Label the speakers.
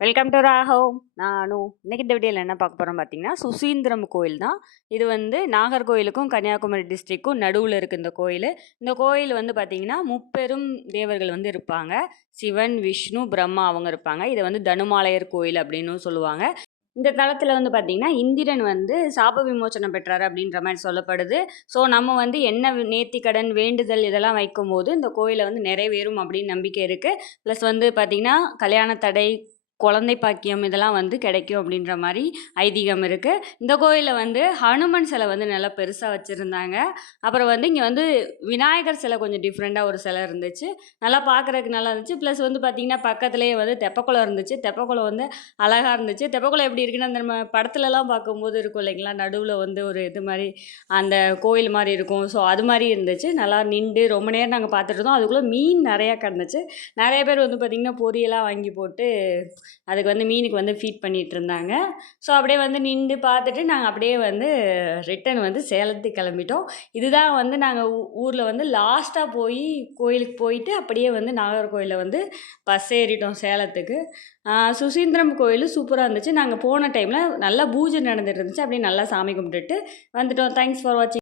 Speaker 1: Welcome to Raghav நானும் இன்றைக்கி இந்த வீடியோவில் என்ன பார்க்க போகிறோம் பார்த்தீங்கன்னா சுசீந்திரம் கோயில் தான். இது வந்து நாகர்கோயிலுக்கும் கன்னியாகுமரி டிஸ்ட்ரிக்கும் நடுவில் இருக்குது இந்த கோயில். இந்த கோயில் வந்து பார்த்தீங்கன்னா முப்பெரும் தேவர்கள் வந்து இருப்பாங்க. சிவன் விஷ்ணு பிரம்மா அவங்க இருப்பாங்க. இதை வந்து தனுமாலயர் கோயில் அப்படின்னு சொல்லுவாங்க. இந்த தளத்தில் வந்து பார்த்திங்கன்னா இந்திரன் வந்து சாப விமோச்சனம் பெற்றார் அப்படின்ற மாதிரி சொல்லப்படுது. ஸோ நம்ம வந்து என்ன நேர்த்திக்கடன் வேண்டுதல் இதெல்லாம் வைக்கும்போது இந்த கோயிலை வந்து நிறைவேறும் அப்படின்னு நம்பிக்கை இருக்குது ப்ளஸ் வந்து பார்த்திங்கன்னா கல்யாண தடை குழந்தை பாக்கியம் இதெல்லாம் வந்து கிடைக்கும் அப்படின்ற மாதிரி ஐதீகம் இருக்குது இந்த கோயிலில் வந்து ஹனுமன் சிலை வந்து நல்லா பெருசாக வச்சுருந்தாங்க. அப்புறம் வந்து இங்கே வந்து விநாயகர் சிலை கொஞ்சம் டிஃப்ரெண்ட்டாக ஒரு சிலை இருந்துச்சு. நல்லா பார்க்குறதுக்கு நல்லா இருந்துச்சு. ப்ளஸ் வந்து பார்த்திங்கன்னா பக்கத்துலேயே வந்து தெப்பக்குளம் இருந்துச்சு. தெப்பக்குளம் வந்து அழகாக இருந்துச்சு. தெப்பக்குளம் எப்படி இருக்குன்னா அந்த நம்ம படத்துலலாம் பார்க்கும்போது இருக்கும் இல்லைங்களா? நடுவில் வந்து ஒரு இது மாதிரி அந்த கோயில் மாதிரி இருக்கும். ஸோ அது மாதிரி இருந்துச்சு. நல்லா நின்று ரொம்ப நேரம் நாங்கள் பார்த்துட்டு இருந்தோம். அதுக்குள்ளே மீன் நிறையா கிடந்துச்சு. நிறைய பேர் வந்து பார்த்திங்கன்னா பொரியெல்லாம் வாங்கி போட்டு அதுக்கு வந்து மீனுக்கு வந்து ஃபீட் பண்ணிகிட்டு இருந்தாங்க ஸோ அப்படியே வந்து நின்று பார்த்துட்டு நாங்கள் அப்படியே வந்து ரிட்டன் வந்து சேலத்துக்கு கிளம்பிட்டோம். இதுதான் வந்து நாங்கள் ஊரில் வந்து லாஸ்ட்டாக போய் கோயிலுக்கு போயிட்டு அப்படியே வந்து நாகர்கோயிலில் வந்து பஸ் ஏறிட்டோம் சேலத்துக்கு. சுசீந்திரம் கோயில் சூப்பராக இருந்துச்சு. நாங்கள் போன டைமில் நல்லா பூஜை நடந்துட்டு இருந்துச்சு. அப்படியே நல்லா சாமி கும்பிட்டுட்டு வந்துட்டோம். தேங்க்ஸ் ஃபார் வாட்சிங்